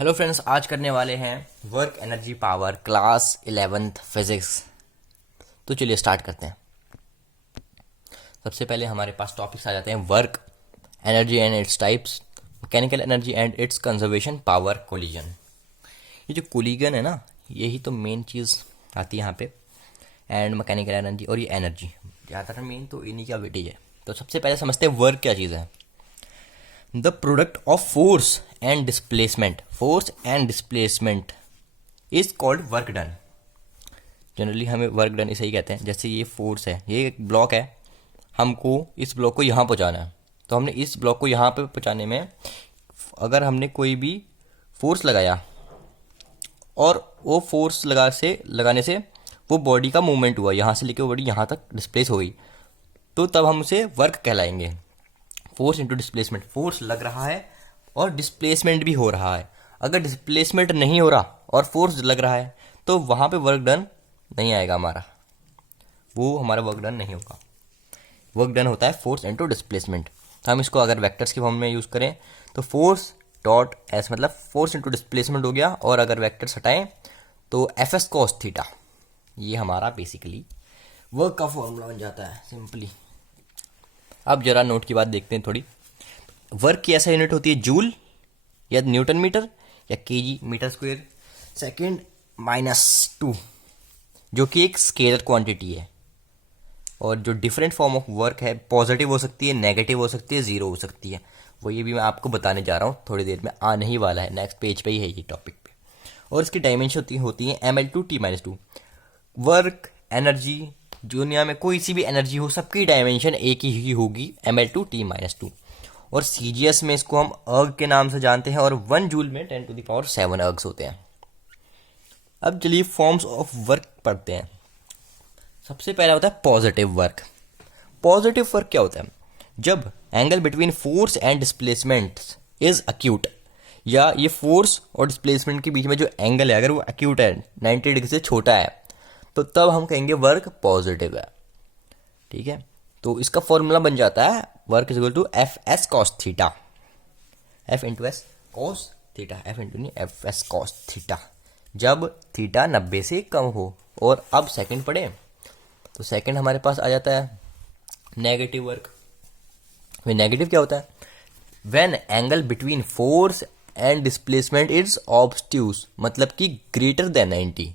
Hello friends, आज करने वाले हैं work energy power class 11th physics. तो चलिए स्टार्ट करते हैं। सबसे पहले हमारे पास टॉपिक्स आ जाते हैं work energy and its types, mechanical energy and it's conservation, power, collision. ये जो कोलिजन है ना, यही तो मेन चीज़ आती है यहाँ पे। एंड मैकेनिकल एनर्जी और ये एनर्जी ज़्यादातर मेन तो इन्हीं का वेटेज है। तो सबसे पहले समझते हैं वर्क क्या चीज़ है। The product of force and displacement, force and displacement is called work done. Generally हमें वर्क डन इसे ही कहते हैं। जैसे ये फोर्स है, ये एक ब्लॉक है, हमको इस ब्लॉक को यहाँ पहुँचाना है। तो हमने इस ब्लॉक को यहाँ पे पहुँचाने में अगर हमने कोई भी फोर्स लगाया और वो फोर्स लगाने से वो बॉडी का मूवमेंट हुआ, यहाँ से लेकर वो बॉडी यहाँ तक डिस्प्लेस हो गई, तो तब हम उसे वर्क कहलाएंगे। फोर्स इंटू डिस्प्लेसमेंट, फोर्स लग रहा है और डिस्प्लेसमेंट भी हो रहा है। अगर डिस्प्लेसमेंट नहीं हो रहा और फोर्स लग रहा है तो वहाँ पे वर्क डन नहीं आएगा हमारा, वो हमारा वर्क डन नहीं होगा। वर्क डन होता है फोर्स इंटू डिस्प्लेसमेंट। तो हम इसको अगर वेक्टर्स की फॉर्म में यूज़ करें तो फोर्स डॉट एस मतलब फोर्स इंटू डिस्प्लेसमेंट हो गया, और अगर वेक्टर्स हटाएं तो एफ एस कॉस थीटा, ये हमारा बेसिकली वर्क का फॉर्मूला बन जाता है सिंपली। अब जरा नोट की बात देखते हैं थोड़ी। वर्क की ऐसा यूनिट होती है जूल या न्यूटन मीटर या K G metre square second minus 2, जो कि एक स्केलर क्वांटिटी है। और जो डिफरेंट फॉर्म ऑफ वर्क है, पॉजिटिव हो सकती है, नेगेटिव हो सकती है, जीरो हो सकती है। वो ये भी मैं आपको बताने जा रहा हूँ थोड़ी देर में, आने ही वाला है, नेक्स्ट पेज पे ही है ये टॉपिक पे। और इसकी डायमेंशन होती है ml/t-2। वर्क एनर्जी दुनिया में कोई सी भी एनर्जी हो, सबकी डायमेंशन एक ही होगी, ml/t-2। और सीजीएस में इसको हम अर्ग के नाम से जानते हैं, और 1 जूल में 10⁷ अर्ग्स होते हैं। अब चलिए फॉर्म्स ऑफ वर्क पढ़ते हैं। सबसे पहला होता है पॉजिटिव वर्क। पॉजिटिव वर्क क्या होता है? जब angle between force and displacement is acute, या ये फोर्स और डिस्प्लेसमेंट के बीच में जो एंगल है अगर वो अक्यूट है, 90 डिग्री से छोटा है, तो तब हम कहेंगे वर्क पॉजिटिव है। ठीक है, तो इसका फॉर्मूला बन जाता है work is equal to F S cos theta, F into S cos theta, F into नहीं एफ एस कॉस थीटा, जब थीटा 90 से कम हो। और अब सेकंड पढ़े तो सेकंड हमारे पास आ जाता है नेगेटिव वर्क। नेगेटिव क्या होता है? When angle between force and displacement is obtuse, मतलब कि ग्रेटर देन 90।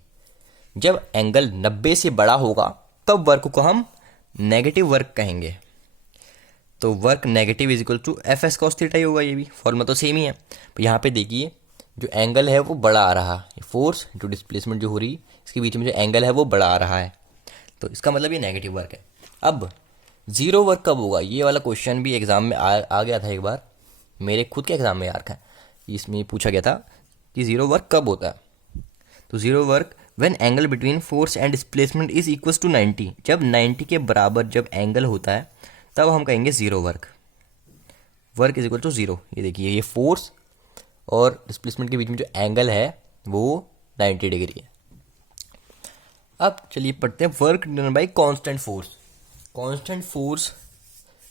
जब एंगल 90 से बड़ा होगा तब वर्क को हम नेगेटिव वर्क कहेंगे। तो work negative is equal to F S cos theta ही होगा, ये भी फॉर्मूला तो सेम ही है। तो यहाँ पे देखिए जो एंगल है वो बड़ा आ रहा है, फोर्स जो डिस्प्लेसमेंट जो हो रही इसके बीच में जो एंगल है वो बड़ा आ रहा है, तो इसका मतलब ये नेगेटिव वर्क है। अब जीरो वर्क कब होगा? ये वाला क्वेश्चन भी एग्जाम में आ गया था एक बार, मेरे खुद के एग्जाम में यार था, इसमें पूछा गया था कि जीरो वर्क कब होता है। तो zero work when angle between force and displacement is equal to 90, जब 90 के बराबर जब एंगल होता है तब हम कहेंगे zero work. Work is equal to zero. ये देखिए ये फोर्स और डिस्प्लेसमेंट के बीच में जो एंगल है वो 90 डिग्री है। अब चलिए पढ़ते हैं work done by constant force. Constant force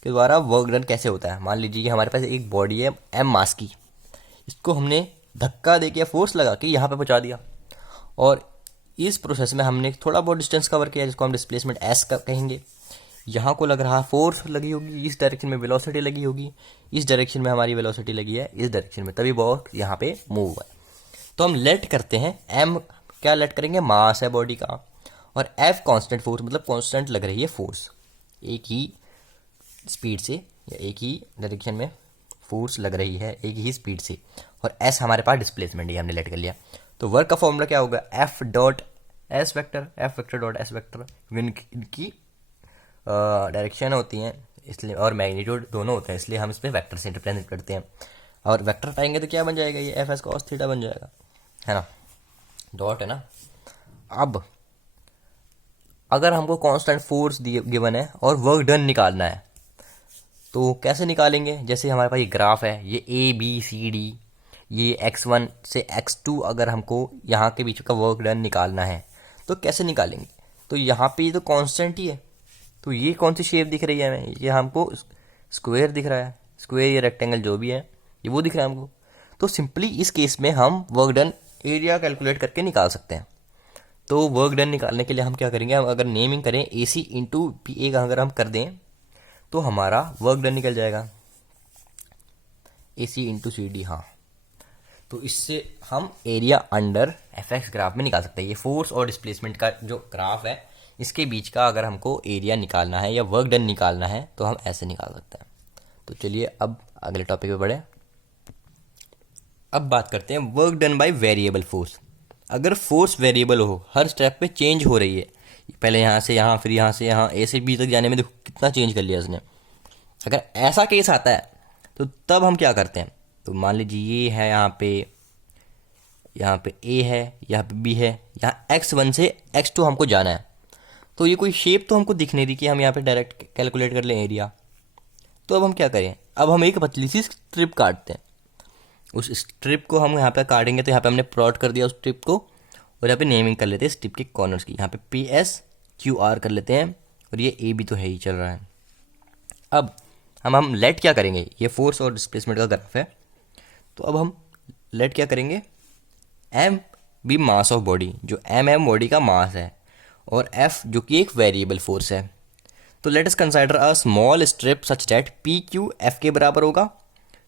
के द्वारा वर्क डन कैसे होता है? मान लीजिए हमारे पास एक बॉडी है एम मास की, इसको हमने धक्का देके या फोर्स लगा के यहाँ पे पहुँचा दिया, और इस प्रोसेस में हमने थोड़ा बहुत डिस्टेंस कवर किया जिसको हम डिस्प्लेसमेंट एस कहेंगे। यहाँ को लग रहा फोर्स लगी होगी, इस डायरेक्शन में वेलोसिटी लगी होगी, इस डायरेक्शन में हमारी वेलोसिटी लगी है, इस डायरेक्शन में, तभी बॉडी यहाँ पे मूव हुआ है। तो हम लेट करते हैं, एम क्या लेट करेंगे? मास है बॉडी का, और एफ कांस्टेंट फोर्स मतलब कांस्टेंट लग रही है फोर्स, एक ही स्पीड से या एक ही डायरेक्शन में फोर्स लग रही है एक ही स्पीड से, और एस हमारे पास डिस्प्लेसमेंट है, हमने लेट कर लिया। तो वर्क का फॉर्मूला क्या होगा? F dot S vector, F vector dot S vector, इनकी डायरेक्शन होती हैं इसलिए, और मैग्नीट्यूड दोनों होते हैं इसलिए हम इस पर वैक्टर से रिप्रेजेंट करते हैं। और वेक्टर पाएंगे तो क्या बन जाएगा? ये एफ एस कॉस थीटा बन जाएगा, है ना, डॉट है ना। अब अगर हमको कांस्टेंट फोर्स गिवन है और वर्क डन निकालना है तो कैसे निकालेंगे? जैसे हमारे पास ये ग्राफ है, ये ए बी सी डी, ये x1 से x2, अगर हमको यहाँ के बीच का वर्क डन निकालना है तो कैसे निकालेंगे? तो यहाँ पे ये तो कांस्टेंट ही है, तो ये कौन सी शेप दिख रही है हमें? ये हमको स्क्वायर दिख रहा है, स्क्वायर या रेक्टेंगल जो भी है ये वो दिख रहा है हमको। तो सिंपली इस केस में हम वर्क डन एरिया कैलकुलेट करके निकाल सकते हैं। तो वर्क डन निकालने के लिए हम क्या करेंगे, हम अगर नेमिंग करें ए सी इंटू पी ए अगर हम कर दें तो हमारा वर्क डन निकल जाएगा, ए सी इंटू सी डी। हाँ, तो इससे हम area under F X graph में निकाल सकते हैं। ये फोर्स और डिस्प्लेसमेंट का जो ग्राफ है इसके बीच का अगर हमको एरिया निकालना है या वर्क डन निकालना है तो हम ऐसे निकाल सकते हैं। तो चलिए अब अगले टॉपिक पे बढ़े। अब बात करते हैं work done bye variable force. अगर फोर्स वेरिएबल हो, हर स्टेप पे चेंज हो रही है, पहले यहाँ से यहाँ, फिर यहाँ से यहाँ, ए से बी तक जाने में देखो कितना चेंज कर लिया इसने। अगर ऐसा केस आता है तो तब हम क्या करते हैं, तो मान लीजिए ये है यहाँ पे ए है, यहाँ पे बी है, यहाँ x1 से x2 हमको जाना है। तो ये कोई शेप तो हमको दिख नहीं रही कि हम यहाँ पे डायरेक्ट कैलकुलेट कर लें एरिया। तो अब हम क्या करें, अब हम एक पतली सी स्ट्रिप काटते हैं। उस स्ट्रिप को हम यहाँ पे काटेंगे तो यहाँ पे हमने प्लॉट कर दिया उस स्ट्रिप को, और यहाँ पे नेमिंग कर लेते हैं स्ट्रिप के कॉर्नर्स की। यहाँ पे PSQR कर लेते हैं, और ये ए बी तो है ही चल रहा है। अब हम लेट क्या करेंगे, ये फोर्स और डिस्प्लेसमेंट का ग्राफ है, तो अब हम लेट क्या करेंगे, M be mass of body, जो एम है बॉडी का मास है, और एफ जो कि एक वेरिएबल फोर्स है। तो let us consider a small strip such that P Q F के बराबर होगा।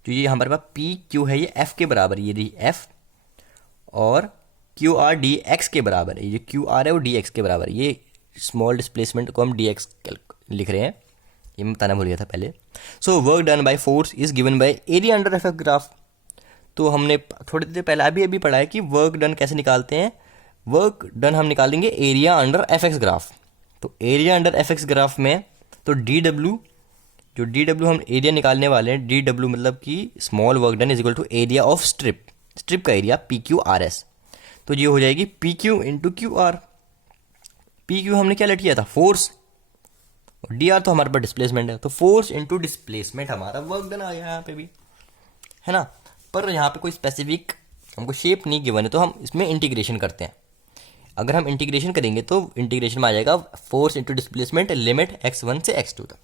जो ये हमारे पास पी क्यू है ये एफ के बराबर, ये रही एफ, और क्यू आर डी एक्स के बराबर है, ये क्यू आर है वो डी एक्स के बराबर। ये स्मॉल डिस्प्लेसमेंट को हम डी एक्स लिख रहे हैं, ये मैं बताना भूल गया था पहले। So work done by force is given by area under F graph. तो हमने थोड़ी देर पहले अभी पढ़ा है कि वर्क डन कैसे निकालते हैं। वर्क डन हम निकालेंगे area under F X graph. तो area under F X graph में तो डी डब्ल्यू, जो डी डब्ल्यू हम एरिया निकालने वाले हैं, डी डब्ल्यू मतलब कि small work done is equal to area of strip, strip का area P Q R S. तो ये हो जाएगी P Q into Q R. P Q हमने क्या लेट किया था, फोर्स, और डी आर तो हमारे पास डिस्प्लेसमेंट है, तो फोर्स इंटू डिस्प्लेसमेंट हमारा वर्क डन आ गया यहाँ पे भी, है ना। पर यहाँ पे कोई स्पेसिफिक हमको शेप नहीं गिवन है, तो हम इसमें इंटीग्रेशन करते हैं। अगर हम इंटीग्रेशन करेंगे तो इंटीग्रेशन में आ जाएगा force into displacement limit x1 से x2 तक।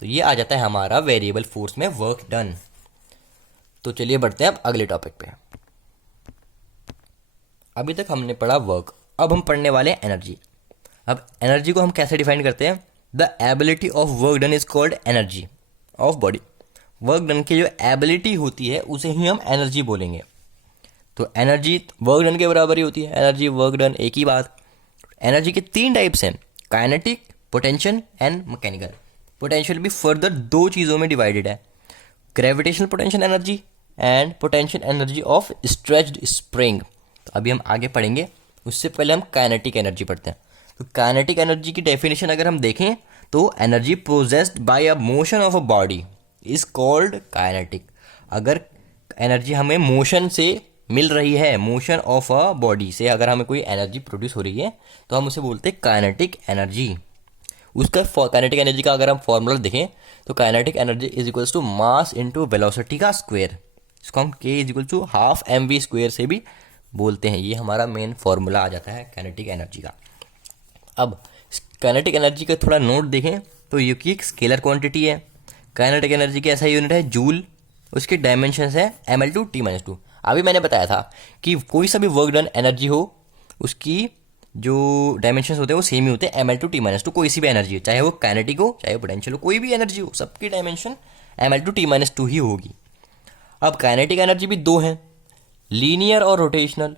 तो ये आ जाता है हमारा वेरिएबल फोर्स में वर्क डन। तो चलिए बढ़ते हैं अब अगले टॉपिक पे। अभी तक हमने पढ़ा वर्क, अब हम पढ़ने वाले हैं एनर्जी। अब एनर्जी को हम कैसे डिफाइन करते हैं, the ability of work done is called energy of body. Work done की जो एबिलिटी होती है उसे ही हम एनर्जी बोलेंगे। तो एनर्जी वर्क डन के बराबर ही होती है, एनर्जी वर्क डन एक ही बात। एनर्जी के 3 टाइप्स हैं, kinetic, potential and mechanical. Potential भी फर्दर 2 चीज़ों में डिवाइडेड है, gravitational potential energy and potential energy of stretched spring. तो अभी हम आगे पढ़ेंगे, उससे पहले हम काइनेटिक एनर्जी पढ़ते हैं। तो काइनेटिक एनर्जी की डेफिनेशन अगर हम देखें तो energy possessed by a motion of a body is called kinetic. अगर एनर्जी हमें मोशन से मिल रही है, मोशन ऑफ अ बॉडी से अगर हमें कोई एनर्जी प्रोड्यूस हो रही है तो हम उसे बोलते हैं काइनेटिक एनर्जी। उसका काइनेटिक एनर्जी का अगर हम फॉर्मूला देखें तो kinetic energy is equals to mass into velocity का स्क्वायर। इसको हम k is equal to half mv square से भी बोलते हैं। ये हमारा मेन फॉर्मूला आ जाता है काइनेटिक एनर्जी का। अब काइनेटिक एनर्जी का थोड़ा नोट देखें तो ये की एक स्केलर क्वांटिटी है। काइनेटिक एनर्जी की ऐसा यूनिट है जूल, उसके डायमेंशन है ml2t-2। अभी मैंने बताया था कि कोई सा भी वर्क डन एनर्जी हो उसकी जो डायमेंशंस होते हैं वो सेम ही होते हैं, ml2t-2। कोई सी भी एनर्जी हो, चाहे वो काइनेटिक हो चाहे वो पोटेंशियल हो, कोई भी एनर्जी हो, सबकी डायमेंशन ml2t-2 ही होगी। अब काइनेटिक एनर्जी भी 2 हैं, लीनियर और रोटेशनल।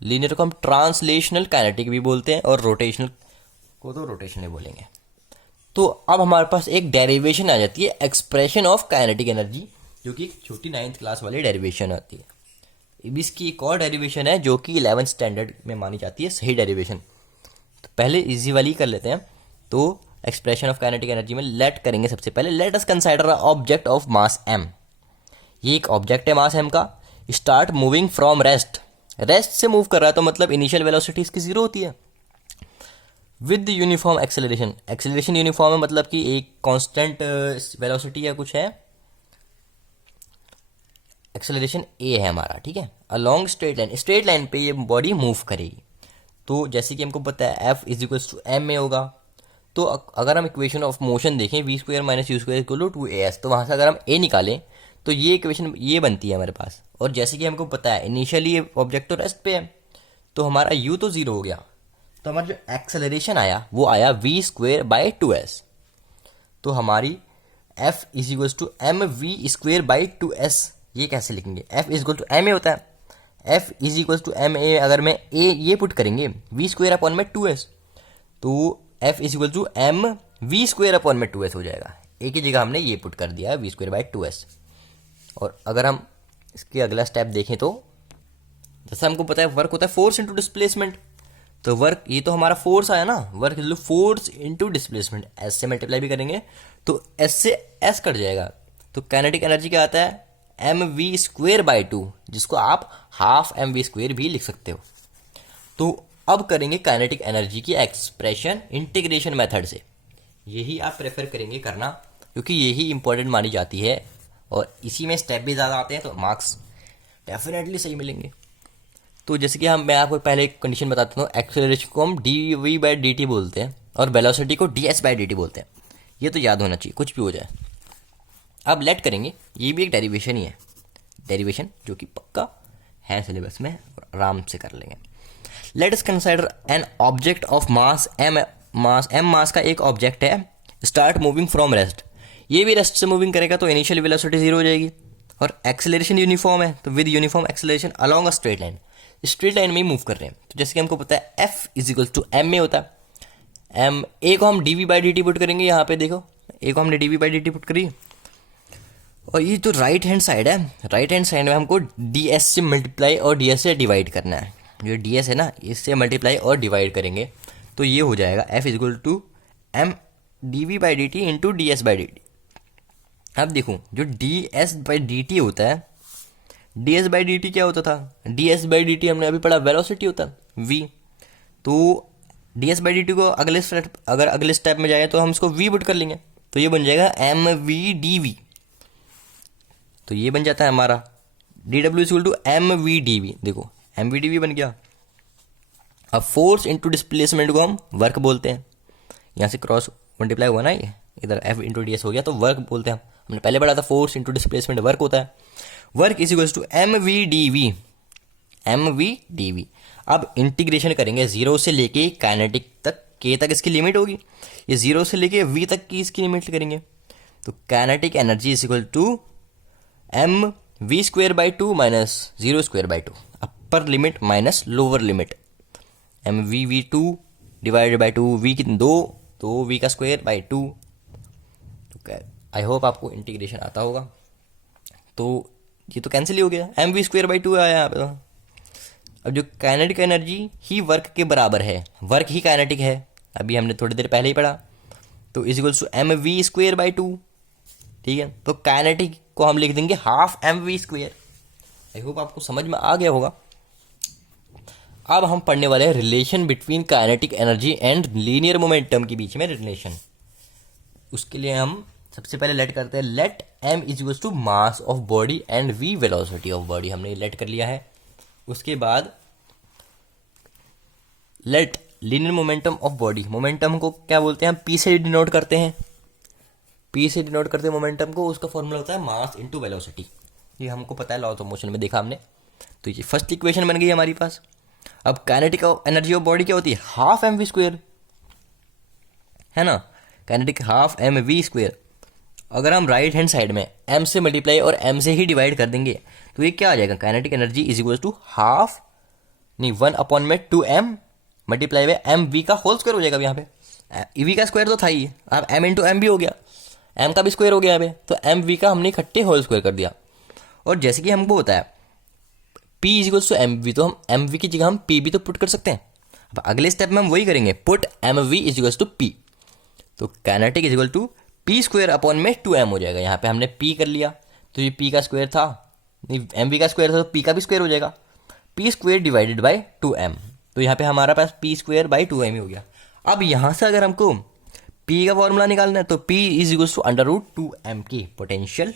लीनियर को हम ट्रांसलेशनल काइनेटिक भी बोलते हैं और रोटेशनल को तो रोटेशनल बोलेंगे। तो अब हमारे पास एक डेरिवेशन आ जाती है, एक्सप्रेशन ऑफ काइनेटिक एनर्जी, जो कि एक छोटी 9th क्लास वाली डेरिवेशन आती है। इसकी एक और डेरिवेशन है जो कि 11th स्टैंडर्ड में मानी जाती है सही डेरिवेशन। तो पहले इजी वाली कर लेते हैं। तो एक्सप्रेशन ऑफ काइनेटिक एनर्जी में लेट करेंगे सबसे पहले। Let us consider a object of mass m। ये एक ऑब्जेक्ट है मास m का, start moving from rest. Rest से मूव कर रहा है तो मतलब इनिशियल वेलोसिटी इसकी 0 होती है। With uniform acceleration, acceleration uniform है मतलब कि एक कांस्टेंट वेलोसिटी या कुछ है, एक्सेलरेशन a है हमारा, ठीक है। Along straight line, straight line पे ये बॉडी मूव करेगी। तो जैसे कि हमको पता है f is equals to m में होगा। तो अगर हम इक्वेशन ऑफ मोशन देखें v² - u² = 2as, तो वहाँ से अगर हम a निकालें तो ये इक्वेशन ये बनती है हमारे पास। और जैसे कि हमको पता है इनिशियली ऑब्जेक्ट तो रेस्ट पे है, तो हमारा यू तो ज़ीरो हो गया, तो हमारा जो एक्सेलरेशन आया वो आया वी स्क्वेयर बाई 2s। तो हमारी F is equal to M V square by 2s। ये कैसे लिखेंगे, F is equal to M A होता है, F is equal to M A, अगर मैं ए ये पुट करेंगे वी स्क्वेयर अपॉन में 2s, तो F is equal to M V square upon में 2s हो जाएगा। एक ही जगह हमने ये पुट कर दिया है वी स्क्वेयर बाई 2s। और अगर हम इसके अगला स्टेप देखें तो जैसे हमको पता है वर्क होता है फोर्स इंटू डिस्प्लेसमेंट, तो वर्क ये तो हमारा फोर्स आया ना, work is force into displacement, S से मल्टीप्लाई भी करेंगे तो एस से एस कट जाएगा, तो काइनेटिक एनर्जी क्या आता है एम वी स्क्वेयर बाई 2, जिसको आप हाफ एम वी स्क्वेयर भी लिख सकते हो। तो अब करेंगे काइनेटिक एनर्जी की एक्सप्रेशन इंटीग्रेशन मेथड से, यही आप प्रेफर करेंगे करना क्योंकि यही इंपॉर्टेंट मानी जाती है और इसी में स्टेप भी ज़्यादा आते हैं, तो मार्क्स डेफिनेटली सही मिलेंगे। तो जैसे कि मैं आपको पहले एक कंडीशन बताता हूँ, एक्सेलरेशन को हम D V by D T बोलते हैं और वेलोसिटी को D S by D T बोलते हैं, ये तो याद होना चाहिए कुछ भी हो जाए। अब लेट करेंगे, ये भी एक डेरिवेशन ही है, डेरिवेशन जो कि पक्का है सिलेबस में, आराम से कर लेंगे। Let us consider an object of mass M mass का एक ऑब्जेक्ट है, स्टार्ट मूविंग फ्रॉम रेस्ट, ये भी रेस्ट से मूविंग करेगा तो इनिशियल वेलोसिटी 0 हो जाएगी और एक्सेलरेशन यूनिफॉर्म है, तो with uniform acceleration along a straight line, straight line में ही मूव कर रहे हैं। तो जैसे कि हमको पता है F is equal to M में होता है, एम ए को हम D V by D T put करेंगे, यहाँ पे देखो ए को हमने D V by D T put करी, और ये तो राइट हैंड साइड है, राइट हैंड साइड में हमको डी एस से मल्टीप्लाई और डी एस से डिवाइड करना है, जो डी एस है ना इससे मल्टीप्लाई और डिवाइड करेंगे तो ये हो जाएगा F is equal to M D V by D T into D S by D T. अब देखो जो D S by D T होता है, D S by D T क्या होता था, D S by D T हमने अभी पढ़ा वेलोसिटी होता है वी, तो D S by D T को अगले स्टेप में जाए तो हम इसको वी पुट कर लेंगे, तो ये बन जाएगा एम वी डी वी, तो ये बन जाता है हमारा D W is equal to M V D V, देखो एम वी डी वी बन गया। अब फोर्स इंटू डिस्प्लेसमेंट को हम वर्क बोलते हैं, यहाँ से क्रॉस मल्टीप्लाई हुआ ना, ये इधर एफ इंटू डी एस हो गया तो वर्क बोलते हैं, हमने पहले पढ़ा था फोर्स इंटू डिस्प्लेसमेंट वर्क होता है, work is equal to M V D V, M V D V. अब इंटीग्रेशन करेंगे जीरो से लेके काइनेटिक तक, के तक इसकी लिमिट होगी, ये जीरो से लेके वी तक की इसकी लिमिट करेंगे, तो kinetic energy is equal to M V square by 2 minus zero square by 2, upper limit minus lower limit, M V V 2 divided by 2, V की 2 तो वी का स्क्वेयर बाई 2। आई होप आपको integration आता होगा। तो ये तो कैंसिल ही हो गया, एम वी स्क्वेयर बाई 2 आया यहाँ पे। अब जो काइनेटिक एनर्जी ही वर्क के बराबर है, वर्क ही काइनेटिक है, अभी हमने थोड़ी देर पहले ही पढ़ा, तो is equals to M V square by 2, ठीक है। तो काइनेटिक को हम लिख देंगे half M V square. I hope आपको समझ में आ गया होगा। अब हम पढ़ने वाले हैं relation between kinetic energy and linear momentum के बीच में रिलेशन। उसके लिए हम सबसे पहले लेट करते हैं, let M is equals to mass of body and V velocity of body, हमने लेट कर लिया है। उसके बाद let linear momentum of body, momentum को क्या बोलते हैं हम, पी से डिनोट करते हैं, पी से डिनोट करते हैं मोमेंटम को, उसका फॉर्मूला होता है मास इनटू वेलोसिटी, ये हमको पता है, लॉ ऑफ मोशन में देखा हमने। तो ये फर्स्ट इक्वेशन बन गई हमारे पास। अब काइनेटिक एनर्जी ऑफ बॉडी क्या होती है, हाफ एम वी स्क्वेयर, है ना, kinetic half M V square. अगर हम राइट हैंड साइड में एम से मल्टीप्लाई और एम से ही डिवाइड कर देंगे तो ये क्या आ जाएगा, kinetic energy is equal to half नहीं 1 में 2m multiply by M V का होल स्क्वायर हो जाएगा। यहाँ पे वी का स्क्वायर तो था ही, अब एम इंटू एम भी हो गया, एम का भी स्क्वायर हो गया यहाँ पे, तो एम वी का हमने इकट्ठे होल स्क्वायर कर दिया। और जैसे कि हमको होता है P is equals to M V, तो हम एम वी की जगह हम पी भी तो पुट कर सकते हैं। अब अगले स्टेप में हम वही करेंगे, put M V is equals to P, तो kinetic is equal to P square upon में 2m हो जाएगा। यहाँ पे हमने पी कर लिया, तो ये पी का स्क्वायर था, नहीं एम वी का स्क्वायर था, तो पी का भी स्क्वायर हो जाएगा, P square divided by 2m, तो यहाँ पे हमारा पास पी स्क्वायर बाई 2m ही हो गया। अब यहाँ से अगर हमको पी का फॉर्मूला निकालना है तो P is equal to under root 2m की पोटेंशियल,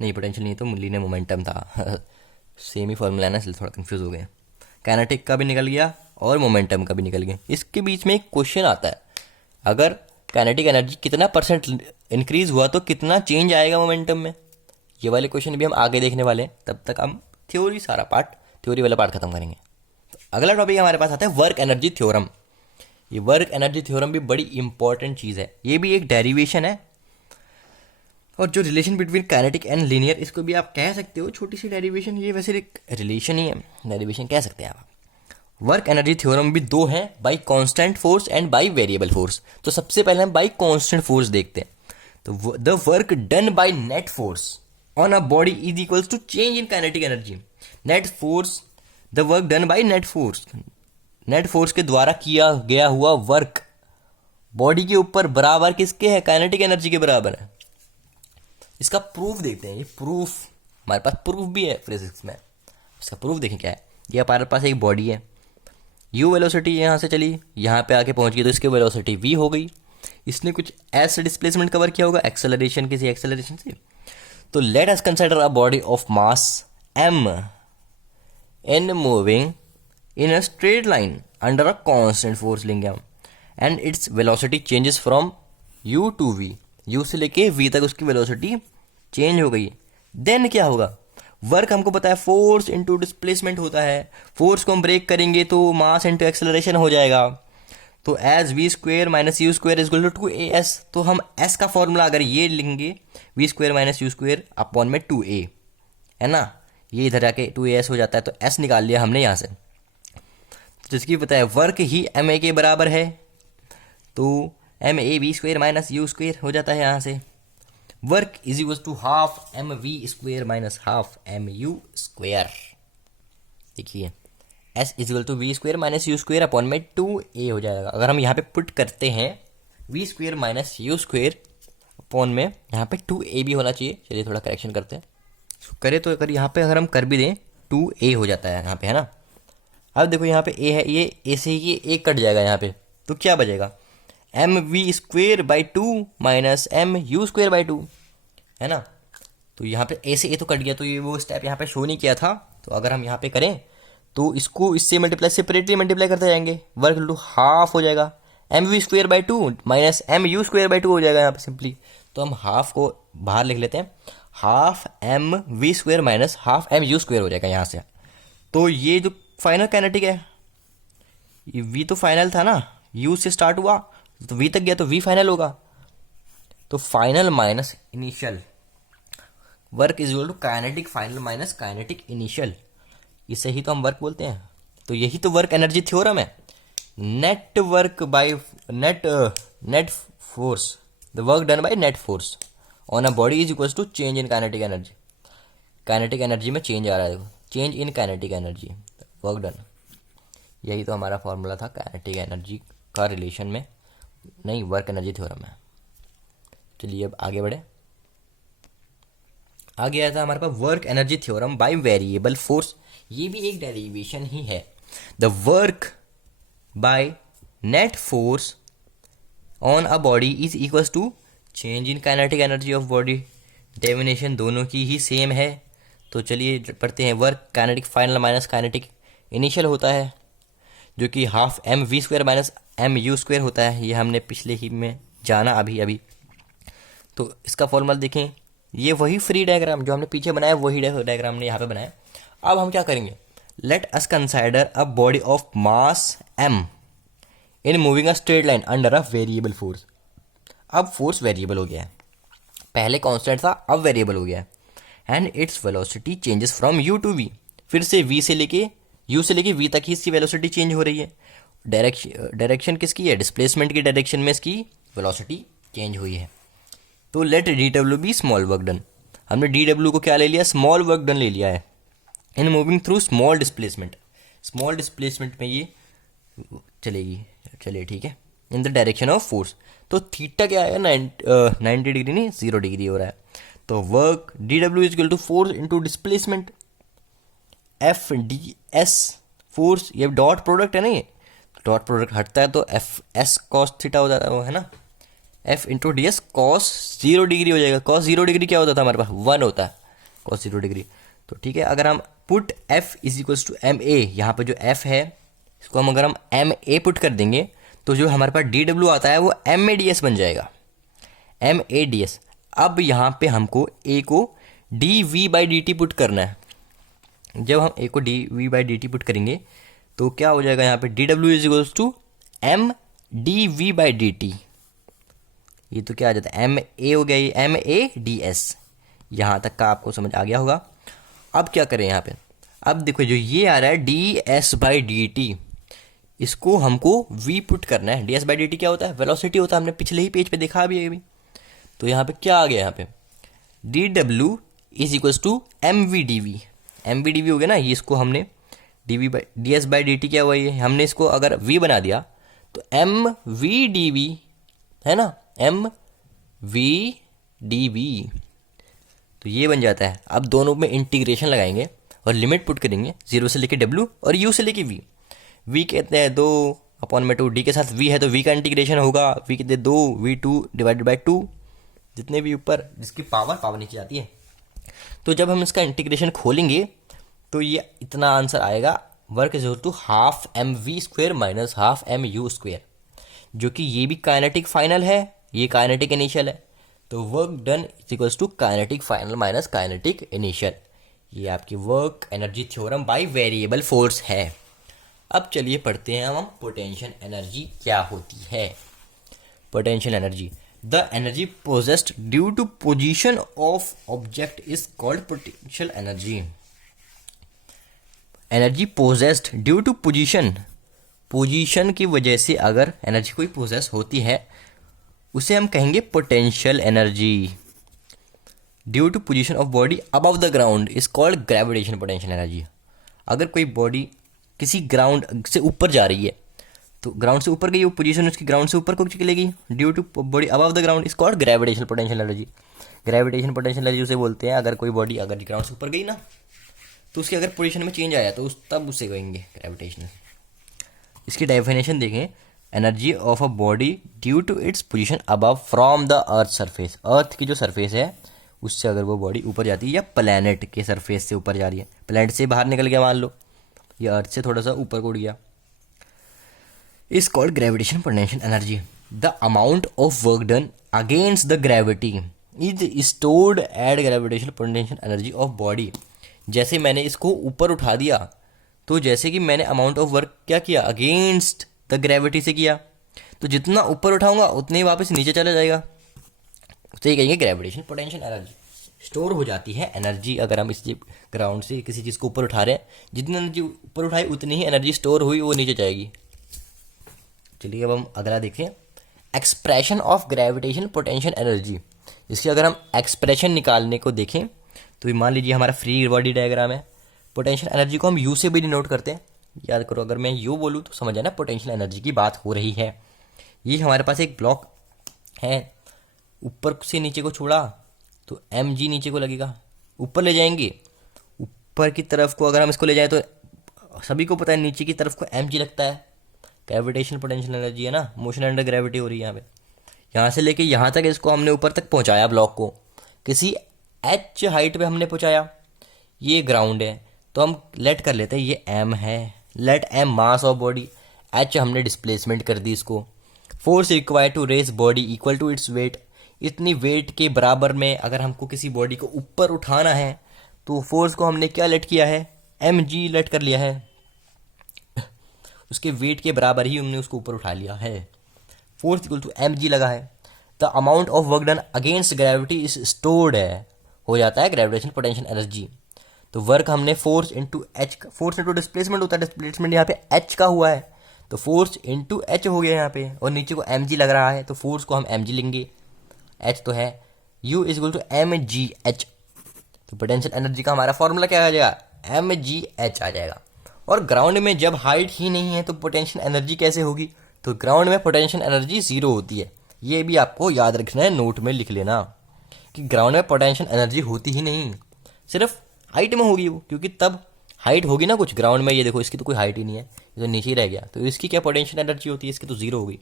नहीं पोटेंशियल नहीं तो लीनियर मोमेंटम था सेम ही फॉर्मूला है ना, इसलिए थोड़ा कंफ्यूज हो गया। काइनेटिक का भी निकल गया और मोमेंटम का भी निकल गया। इसके बीच में एक क्वेश्चन आता है, अगर काइनेटिक एनर्जी कितना % इंक्रीज हुआ तो कितना चेंज आएगा मोमेंटम में, ये वाले क्वेश्चन भी हम आगे देखने वाले हैं। तब तक हम थ्योरी वाला पार्ट खत्म करेंगे। तो अगला टॉपिक हमारे पास आता है वर्क एनर्जी थ्योरम। ये वर्क एनर्जी थ्योरम भी बड़ी इंपॉर्टेंट चीज़ है, ये भी एक डेरिवेशन है। और जो relation between kinetic and linear, इसको भी आप कह सकते हो छोटी सी डेरिवेशन, ये वैसे एक रिलेशन ही है, डेरिवेशन कह सकते हैं आप। वर्क एनर्जी थ्योरम भी दो हैं, by constant force and by variable force. तो सबसे पहले हम बाई कांस्टेंट फोर्स देखते हैं। तो the work done by net force on a body is equals to change in kinetic energy. Net force, the work done by net force, net force के द्वारा किया गया हुआ वर्क बॉडी के ऊपर बराबर किसके है, काइनेटिक एनर्जी के बराबर है। इसका प्रूफ देखते हैं। ये प्रूफ, हमारे पास प्रूफ भी है फिजिक्स में। इसका प्रूफ देखें क्या है। ये हमारे पास एक बॉडी है, यू वेलोसिटी यहाँ से चली, यहाँ पे आके पहुँच गई, तो इसकी वेलोसिटी वी हो गई। इसने कुछ एस डिस्प्लेसमेंट कवर किया होगा, एक्सेलरेशन, किसी एक्सेलरेशन से। तो let us consider a body of mass M in moving in a straight line under a constant force लेंगे हम, and its velocity changes from U to V. U से लेके we तक उसकी वेलोसिटी चेंज हो गई। देन क्या होगा, वर्क हमको पता है फोर्स इंटू डिस्प्लेसमेंट होता है। फोर्स को हम ब्रेक करेंगे तो मास इंटू एक्सेलरेशन हो जाएगा। तो as V square minus U square is equal to A S. तो हम एस का फॉर्मूला अगर ये लिखेंगे, V square minus U square upon में 2a, है ना। ये इधर आके 2as हो जाता है, तो s निकाल लिया हमने यहाँ से। तो जिसकी पता है वर्क ही एम ए के बराबर है, तो M A V square minus U square हो जाता है यहाँ से। Work is equal to half M V square minus half M U square. देखिए S is equal to V square minus U square upon में 2a हो जाएगा। अगर हम यहाँ पे पुट करते हैं V square minus U square upon में, यहाँ पे 2a भी होना चाहिए। चलिए थोड़ा करेक्शन करते हैं, करे तो अगर यहाँ पे अगर हम कर भी दें 2a हो जाता है यहाँ पे, है ना। अब देखो यहाँ पे a है, ये a से ही ये a कट जाएगा यहाँ पे, तो क्या बचेगा, M V square by 2 minus M U square by 2, है ना। तो यहाँ पे a से a तो कट गया, तो ये वो स्टेप यहाँ पे शो नहीं किया था। तो अगर हम यहाँ पे करें तो इसको इससे मल्टीप्लाई, सेपरेटली मल्टीप्लाई करते जाएंगे, वर्क टू हाफ हो जाएगा। M V square by 2 minus M U square by 2 हो जाएगा यहाँ पे सिंपली। तो हम हाफ को बाहर लिख लेते हैं, half M V square minus half M U square हो जाएगा यहाँ से। तो ये जो फाइनल काइनेटिक है, ये वी तो फाइनल था ना, यू से स्टार्ट हुआ तो वी तक गया, तो वी फाइनल होगा। तो final minus initial, work is equal to kinetic final minus kinetic initial, इसे ही तो हम वर्क बोलते हैं। तो यही तो वर्क एनर्जी थ्योरम है। Net work by net force, the work done by net force on a body is equal to change in kinetic energy. Kinetic energy में चेंज आ रहा है, देखो, change in kinetic energy, work done. यही तो हमारा formula था kinetic energy का रिलेशन में, नहीं वर्क एनर्जी थ्योरम है। चलिए अब आगे बढ़े। आगे आया था हमारे पास work energy theorem by variable force. ये भी एक डेरिवेशन ही है। The work by net force on a body is equal to change in kinetic energy of body. Definition दोनों की ही सेम है। तो चलिए पढ़ते हैं। Work kinetic final minus kinetic initial होता है, जो कि half M V square minus M U square होता है। ये हमने पिछले ही में जाना अभी। तो इसका फॉर्मूला देखें, ये वही फ्री डायग्राम जो हमने पीछे बनाया, वही डायग्राम ने यहाँ पे बनाया। अब हम क्या करेंगे, let us consider a body of mass M in moving a straight line under a variable force. अब फोर्स वेरिएबल हो गया है, पहले कांस्टेंट था, अब वेरिएबल हो गया है। And its velocity changes from U to V. फिर से वी से लेके यू से लेके वी तक ही इसकी वेलोसिटी चेंज हो रही है। डायरेक्शन किसकी है, डिस्प्लेसमेंट की डायरेक्शन में इसकी वेलोसिटी चेंज हुई है। तो let D W be small work done. हमने डी डब्ल्यू को क्या ले लिया, स्मॉल वर्क डन ले लिया है। In moving through small displacement, small displacement में ये चलेगी। चलिए ठीक है, in the direction of force. तो थीटा क्या है, 90 डिग्री नहीं 0 डिग्री हो रहा है। तो work D W is equal to force into displacement, F D S force. ये डॉट प्रोडक्ट है ना, ये डॉट प्रोडक्ट हटता है तो एफ एस कॉस थीटा हो जाता है, वो है ना, F into D S cos 0 degree हो जाएगा। कॉस 0 डिग्री क्या होता था हमारे पास, 1 होता है कॉस 0 डिग्री। तो ठीक है, अगर हम put F is equals to M A, यहाँ पे जो एफ है इसको हम अगर हम एम ए पुट कर देंगे तो जो हमारे पास डी डब्ल्यू आता है वो एम ए डी एस बन जाएगा। MADS। अब यहाँ पे हमको A को dV/dt पुट करना है। जब हम A को dV/dt पुट करेंगे तो क्या हो जाएगा, यहाँ पे dW is equals to mdV/dt। ये तो क्या आ जाता है, MA हो गया, ये MADS। यहाँ तक का आपको समझ आ गया होगा। अब क्या करें यहाँ पे, अब देखो जो ये आ रहा है ds/dt, इसको हमको v पुट करना है। ds/dt क्या होता है, वेलोसिटी होता है, हमने पिछले ही पेज पे देखा अभी। तो यहाँ पे क्या आ गया, यहाँ पे dw is equals to mvdv। mvdv हो गया ना, ये इसको हमने ds/dt क्या हुआ, ये हमने इसको अगर v बना दिया तो mvdv है ना, mvdv, तो ये बन जाता है। अब दोनों में इंटीग्रेशन लगाएंगे और लिमिट पुट करेंगे 0 से लेके w और u से लेके v। v कहते हैं 2/2, d के साथ v है तो v का इंटीग्रेशन होगा, v कहते हैं 2v2/2, जितने भी ऊपर जिसकी पावर नीचे जाती है। तो जब हम इसका इंटीग्रेशन खोलेंगे तो ये इतना आंसर आएगा, work is equal to half mv² minus half mu², जो कि ये भी काइनेटिक फाइनल है, ये काइनेटिक इनिशियल है। तो work done is equals to kinetic final minus kinetic initial. ये आपकी work energy theorem by variable force है। अब चलिए पढ़ते हैं हम पोटेंशियल एनर्जी क्या होती है। Potential energy, the energy possessed due to position of object is called potential energy. Energy possessed due to position की वजह से अगर एनर्जी कोई पोजेस होती है उसे हम कहेंगे potential energy. Due to position of body above the ground is called gravitation potential energy. अगर कोई बॉडी किसी ग्राउंड से ऊपर जा रही है तो ग्राउंड से ऊपर गई, वो पोजीशन उसकी ग्राउंड से ऊपर को चलेगी, due to body above the ground is called gravitation potential energy. Gravitation potential energy उसे बोलते हैं, अगर कोई बॉडी अगर ग्राउंड से ऊपर गई ना तो उसकी अगर पोजीशन में चेंज आया तो तब उसे कहेंगे ग्रेविटेशनल। इसकी डेफिनेशन देखें, energy of a body due to its position above from the earth surface. Earth की जो सरफेस है उससे अगर वो बॉडी ऊपर जाती है या प्लैनेट के सरफेस से ऊपर जा रही है, प्लैनेट से बाहर निकल गया मान लो, या अर्थ से थोड़ा सा ऊपर को उड़ गया, is called gravitation potential energy. The amount of work done against the gravity is stored at gravitation potential energy of body. जैसे मैंने इसको ऊपर उठा दिया तो जैसे कि मैंने अमाउंट ऑफ वर्क क्या किया, अगेंस्ट द ग्रेविटी से किया, तो जितना ऊपर उठाऊंगा उतने ही वापस नीचे चला जाएगा, तो ये कहेंगे ग्रेविटेशन पोटेंशियल एनर्जी। स्टोर हो जाती है एनर्जी, अगर हम इस ग्राउंड से किसी चीज़ को ऊपर उठा रहे हैं, जितनी एनर्जी ऊपर उठाई उतनी ही एनर्जी स्टोर हुई वो नीचे जाएगी। चलिए अब हम अगला देखें, expression of gravitation potential energy. इसकी अगर हम एक्सप्रेशन निकालने को देखें तो मान लीजिए हमारा फ्री बॉडी डायग्राम है, पोटेंशियल एनर्जी को हम यू से भी डिनोट करते हैं। याद करो, अगर मैं यू बोलूँ तो समझ आना पोटेंशियल एनर्जी की बात हो रही है। ये हमारे पास एक ब्लॉक है, ऊपर से नीचे को छोड़ा तो mg नीचे को लगेगा, ऊपर ले जाएंगे, ऊपर की तरफ को अगर हम इसको ले जाएं तो सभी को पता है नीचे की तरफ को mg लगता है। ग्रेविटेशनल पोटेंशियल एनर्जी है ना, मोशन अंडर ग्रेविटी हो रही है यहाँ पे। यहाँ से लेके यहाँ तक इसको हमने ऊपर तक पहुँचाया, ब्लॉक को किसी h हाइट पे हमने पहुँचाया। ये ग्राउंड है तो हम लेट कर लेते हैं ये m है, let m mass of body, h हमने डिस्प्लेसमेंट कर दी इसको। Force required to raise body equal to its weight, इतनी वेट के बराबर में अगर हमको किसी बॉडी को ऊपर उठाना है तो फोर्स को हमने क्या लेट किया है, mg लेट कर लिया है, उसके वेट के बराबर ही हमने उसको ऊपर उठा लिया है। फोर्स इक्वल टू mg लगा है। The amount of work done against gravity is stored है, हो जाता है ग्रेविटेशन पोटेंशियल एनर्जी। तो वर्क हमने force into H, force into displacement होता है, डिस्प्लेसमेंट यहाँ पे एच का हुआ है तो फोर्स इंटू एच हो गया यहाँ पे, और नीचे को mg लग रहा है तो फोर्स को हम mg लेंगे, एच तो है, u is equal to mgh। तो पोटेंशियल एनर्जी का हमारा फॉर्मूला क्या आ जाएगा, mgh आ जाएगा। और ग्राउंड में जब हाइट ही नहीं है तो पोटेंशियल एनर्जी कैसे होगी, तो ग्राउंड में पोटेंशियल एनर्जी 0 होती है। ये भी आपको याद रखना है, नोट में लिख लेना कि ग्राउंड में पोटेंशियल एनर्जी होती ही नहीं, सिर्फ हाइट में होगी वो, क्योंकि तब हाइट होगी ना कुछ ग्राउंड में। ये देखो इसकी तो कोई हाइट ही नहीं है, ये तो नीचे ही रह गया, तो इसकी क्या पोटेंशियल एनर्जी होती है, इसकी तो 0 होगी।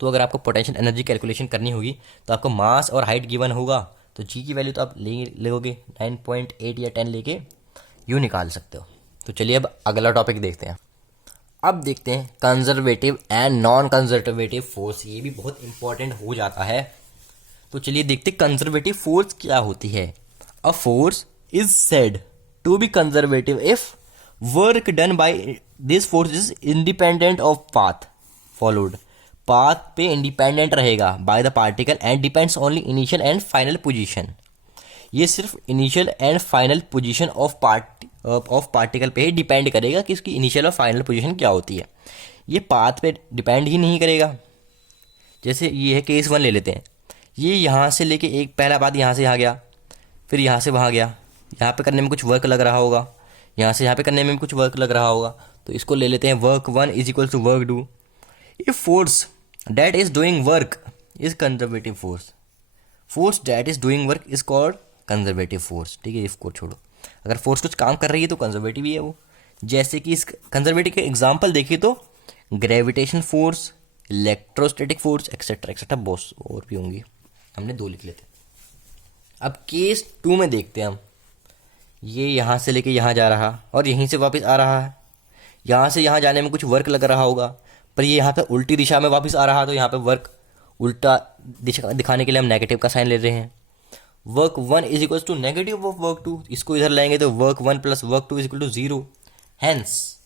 तो अगर आपको पोटेंशियल एनर्जी कैलकुलेशन करनी होगी तो आपको मास और हाइट गिवन होगा, तो जी की वैल्यू तो आप लोगे 9.8 या 10 लेके यू निकाल सकते हो। तो चलिए अब अगला टॉपिक देखते हैं। अब देखते हैं conservative and non conservative force. ये भी बहुत इंपॉर्टेंट हो जाता है तो चलिए देखते कंजर्वेटिव फोर्स क्या होती है। A force is said to be conservative if work done by this force is independent of path followed. Path पे इंडिपेंडेंट रहेगा by the particle and depends only initial and final position. ये सिर्फ initial and final position of particle पे ही depend करेगा कि इसकी initial और फाइनल पोजीशन क्या होती है। ये पाथ पे डिपेंड ही नहीं करेगा। जैसे ये है केस 1 ले लेते हैं। ये यहाँ से लेके एक पहला बात यहाँ से यहाँ गया, फिर यहाँ से वहाँ गया। यहाँ पे करने में कुछ वर्क लग रहा होगा, यहाँ से यहाँ पे करने में भी कुछ वर्क लग रहा होगा। तो इसको ले लेते हैं work 1 is equal to work 2। If force that is doing work is conservative force, force that is doing work is called conservative force. ठीक है, इसको छोड़ो। अगर फोर्स कुछ काम कर रही है तो कंजर्वेटिव ही है वो। जैसे कि इस कंजर्वेटिव के एग्जाम्पल देखिए तो gravitation force, electrostatic force etcetera etcetera बहुत और भी होंगी, हमने 2 लिख लेते। अब केस 2 में देखते हैं हम। ये यहाँ से लेके यहाँ जा रहा और यहीं से वापस आ रहा है। यहाँ से यहाँ जाने में कुछ वर्क लग रहा होगा, पर ये यहाँ पे उल्टी दिशा में वापस आ रहा, तो यहाँ पे वर्क उल्टा दिशा दिखाने के लिए हम नेगेटिव का साइन ले रहे हैं। Work 1 is equal to negative of work 2। इसको इधर लाएंगे तो work 1 plus work 2 is equal to 0। Hence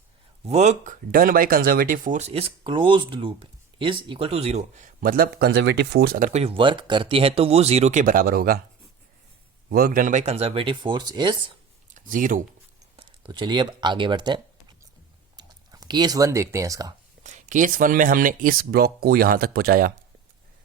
work done by conservative force is closed loop is equal to 0। मतलब कंजर्वेटिव फोर्स अगर कोई वर्क करती है तो वो 0 के बराबर होगा। Work done by conservative force is 0। तो चलिए अब आगे बढ़ते हैं। केस 1 देखते हैं इसका। केस 1 में हमने इस ब्लॉक को यहाँ तक पहुँचाया।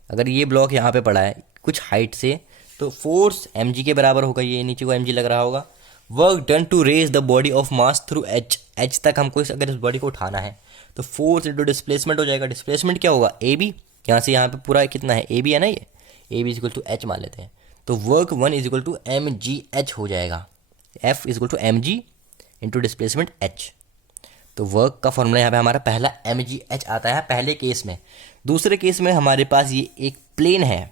अगर ये ब्लॉक यहाँ पे पड़ा है कुछ हाइट से, तो फोर्स mg के बराबर होगा। ये नीचे को mg लग रहा होगा। Work done to raise the body of mass through h तक हमको अगर इस बॉडी को उठाना है तो फोर्स इंटू डिस्प्लेसमेंट हो जाएगा। डिस्प्लेसमेंट क्या होगा, ab। यहाँ से यहाँ पे पूरा कितना है, ab है ना, ये ab is equal to h मान लेते हैं। तो work 1 is equal to mgh हो जाएगा। f is equal to mg into displacement h। तो वर्क का फॉर्मूला यहाँ पे हमारा पहला mgh आता है पहले केस में। दूसरे केस में हमारे पास ये एक प्लेन है,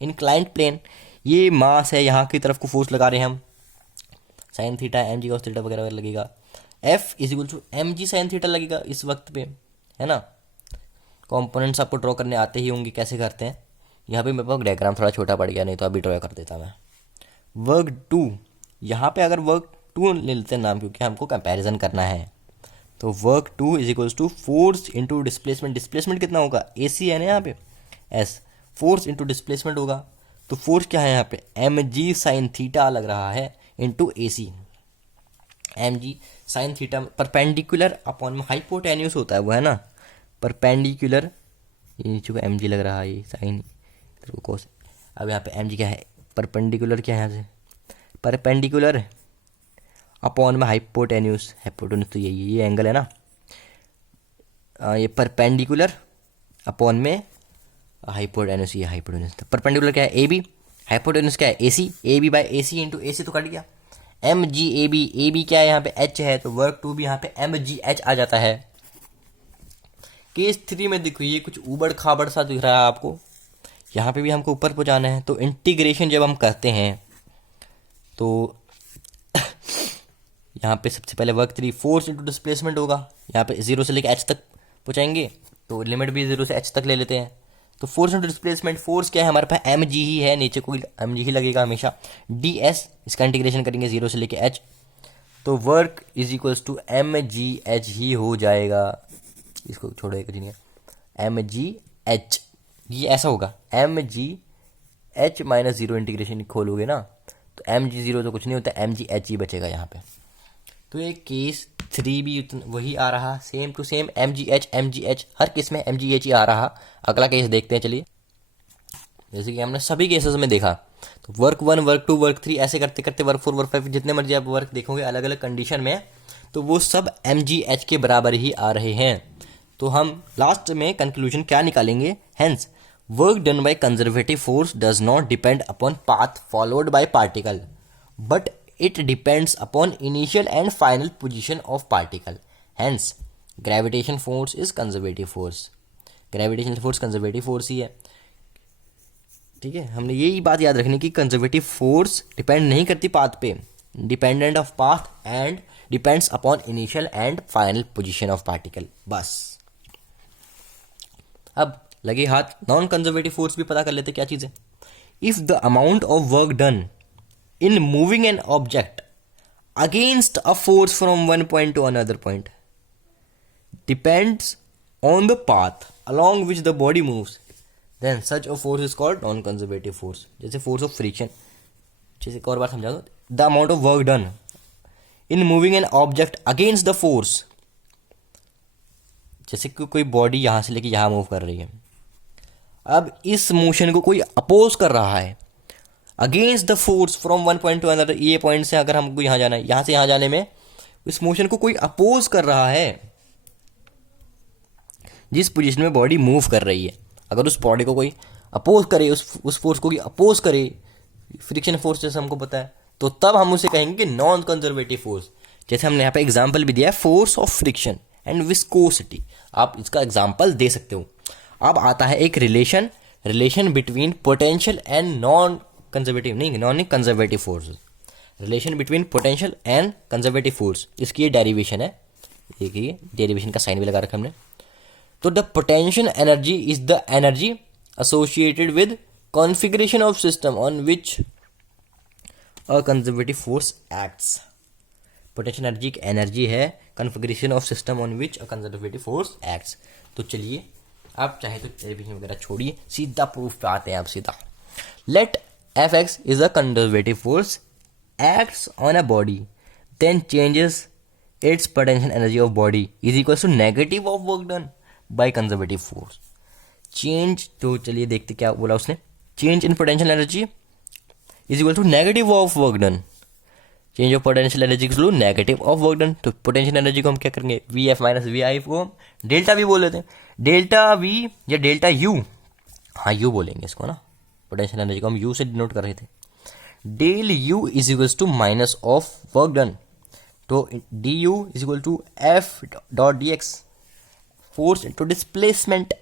इंक्लाइंड प्लेन। ये मास है, यहाँ की तरफ को फोर्स लगा रहे हैं हम। Sine theta mg cos theta वगैरह वगैरह लगेगा। f is equal to mg sine theta लगेगा इस वक्त पे, है ना। कंपोनेंट्स आपको ड्रॉ करने आते ही होंगे, कैसे करते हैं। यहाँ पे मेरे पास डायग्राम थोड़ा छोटा पड़ गया, नहीं तो अभी ड्रॉ कर देता मैं। वर्क 2, यहाँ पे अगर वर्क 2 ले लेते हैं नाम, क्योंकि हमको कंपैरिजन करना है। तो work 2 is equals to force into displacement. Displacement कितना होगा, AC है ना यहाँ पे, S। फोर्स इंटू डिस्प्लेसमेंट होगा, तो फोर्स क्या है यहाँ पे, mg साइन थीटा लग रहा है into AC। mg sine theta perpendicular upon में हाइपोटेन्यूस होता है वो, है ना, परपेंडिकुलर। ये नीचे को mg लग रहा है, ये साइन कोस। अब यहाँ पे mg क्या है, परपेंडिकुलर क्या है यहाँ से, परपेंडिकुलर अपॉन में हाइपोटेन्यूस। हाइपोटेन्यूस तो यही है, ये एंगल है ना। ये परपेंडिकुलर अपॉन में हाइपोटेन्यूस, ये हाइपोटेन्यूस। परपेंडिकुलर क्या है, AB। हाइपोटेन्यूस क्या है, AC। AB by AC into AC तो कट गया। mg AB, AB क्या है यहाँ पे, h है, तो वर्क 2 भी यहाँ पे mgh आ जाता है। केस 3 में देखो, ये कुछ उबड़ खाबड़ सा दिख रहा है आपको। यहाँ पे भी हमको ऊपर पहुँचाना है, तो इंटीग्रेशन जब हम करते हैं तो यहाँ पे सबसे पहले वर्क 3 फोर्स इंटू डिस्प्लेसमेंट होगा। यहाँ पे 0 से लेकर h तक पहुँचाएंगे, तो लिमिट भी 0 से h तक ले लेते हैं। तो फोर्स इंटू डिस्प्लेसमेंट, फोर्स क्या है हमारे पास, mg ही है, नीचे को mg ही लगेगा हमेशा। ds, इसका इंटीग्रेशन करेंगे 0 से लेकर h, तो work is equals to mgh ही हो जाएगा। इसको छोड़ो, एक नहीं, mgh ये ऐसा होगा, mgh माइनस 0 इंटीग्रेशन खोलोगे ना, तो mg0 तो कुछ नहीं होता, mgh ही बचेगा यहाँ पे। तो ये केस 3 भी वही आ रहा, सेम टू सेम mgh हर केस में mgh ही आ रहा। अगला केस देखते हैं चलिए। जैसे कि हमने सभी केसेस में देखा, तो वर्क 1, वर्क 2, वर्क 3 ऐसे करते करते वर्क 4, वर्क 5 जितने मर्जी आप वर्क देखोगे अलग अलग कंडीशन में, तो वो सब mgh के बराबर ही आ रहे हैं। तो हम लास्ट में कंक्लूजन क्या निकालेंगे, hence work done by conservative force does not depend upon path followed by particle, but it depends upon initial and final position of particle. Hence gravitation force is conservative force. Gravitational force conservative force ही है। ठीक है, हमने यही बात याद रखनी कि conservative force depend नहीं करती पाथ पे, dependent of path and depends upon initial and final position of particle. बस अब लगे हाथ नॉन कंजर्वेटिव फोर्स भी पता कर लेते क्या चीज़ है। If the amount of work done in moving an object against a force from one point two another point depends on the path along which the body moves, then such a force is called non-conservative force. जैसे force of friction, जैसे एक और बार समझा दो, the amount of work done in moving an object against the force, जैसे कि कोई body यहाँ से लेके यहाँ मूव कर रही है, अब इस मोशन को कोई अपोज कर रहा है against the force from one point two another, ये पॉइंट से अगर हमको यहाँ जाना है, यहाँ से यहाँ जाने में इस मोशन को कोई अपोज कर रहा है जिस पोजीशन में बॉडी मूव कर रही है, अगर उस बॉडी को कोई अपोज करे, उस फोर्स को कोई अपोज करे, फ्रिक्शन फोर्स जैसे हमको पता है, तो तब हम उसे कहेंगे कि नॉन कंजर्वेटिव फोर्स। जैसे हमने यहाँ पे एग्जांपल भी दिया है, force of friction and viscosity, आप इसका एग्जांपल दे सकते हो। अब आता है एक relation between potential and non conservative force, relation between potential and conservative force, इसकी ये डेरिवेशन है, देखिए डेरिवेशन का साइन भी लगा रखा हमने। तो the potential energy is the energy associated with configuration of system on which a conservative force acts. Potential energy एक एनर्जी है configuration of system on which a conservative force acts. तो चलिए आप चाहे तो डेरिवेशन वगैरह छोड़िए, सीधा प्रूफ पे आते हैं आप सीधा। Let F x is a conservative force acts on a body then changes its potential energy of body is equal to negative of work done by conservative force. Change, तो चलिए देखते क्या बोला उसने, change in potential energy is equal to negative of work done, change of potential energy equal to negative of work done. तो potential energy को हम क्या करेंगे, वी एफ माइनस वी आई को हम डेल्टा वी बोल लेते हैं, डेल्टा वी या डेल्टा यू, हाँ यू बोलेंगे इसको ना, पोटेंशियल एनर्जी को हम यू से डिनोट कर रहे थे। Del U is equal to minus of work done, तो D U is equal to F dot D X, force into displacement,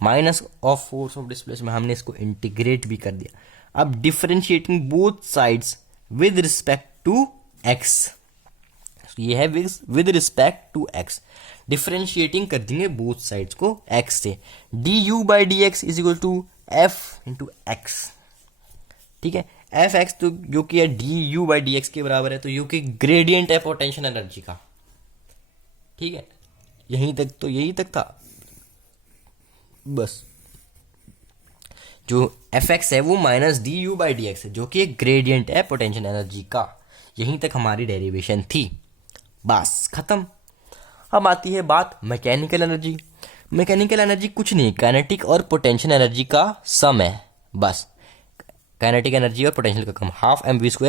minus of force of displacement, हमने इसको इंटीग्रेट भी कर दिया। अब differentiating both sides with respect to X, ये है with respect to X, differentiating कर देंगे बोथ साइड्स को एक्स से, D U by D X is equal to F into x, ठीक है। एफ एक्स तो जो कि है D U by D x के बराबर है, तो यू की ग्रेडियंट है पोटेंशियल एनर्जी का, ठीक है। यहीं तक था बस। जो एफ एक्स है वो minus D U by D x है, जो कि एक ग्रेडियंट है पोटेंशियल एनर्जी का, यहीं तक हमारी डेरिवेशन थी, बस खत्म। अब आती है बात मैकेनिकल एनर्जी। मैकेनिकल एनर्जी कुछ नहीं, काइनेटिक और पोटेंशियल एनर्जी का सम है, बस काइनेटिक एनर्जी और पोटेंशियल का कम, हाफ एम वी स्क्वायर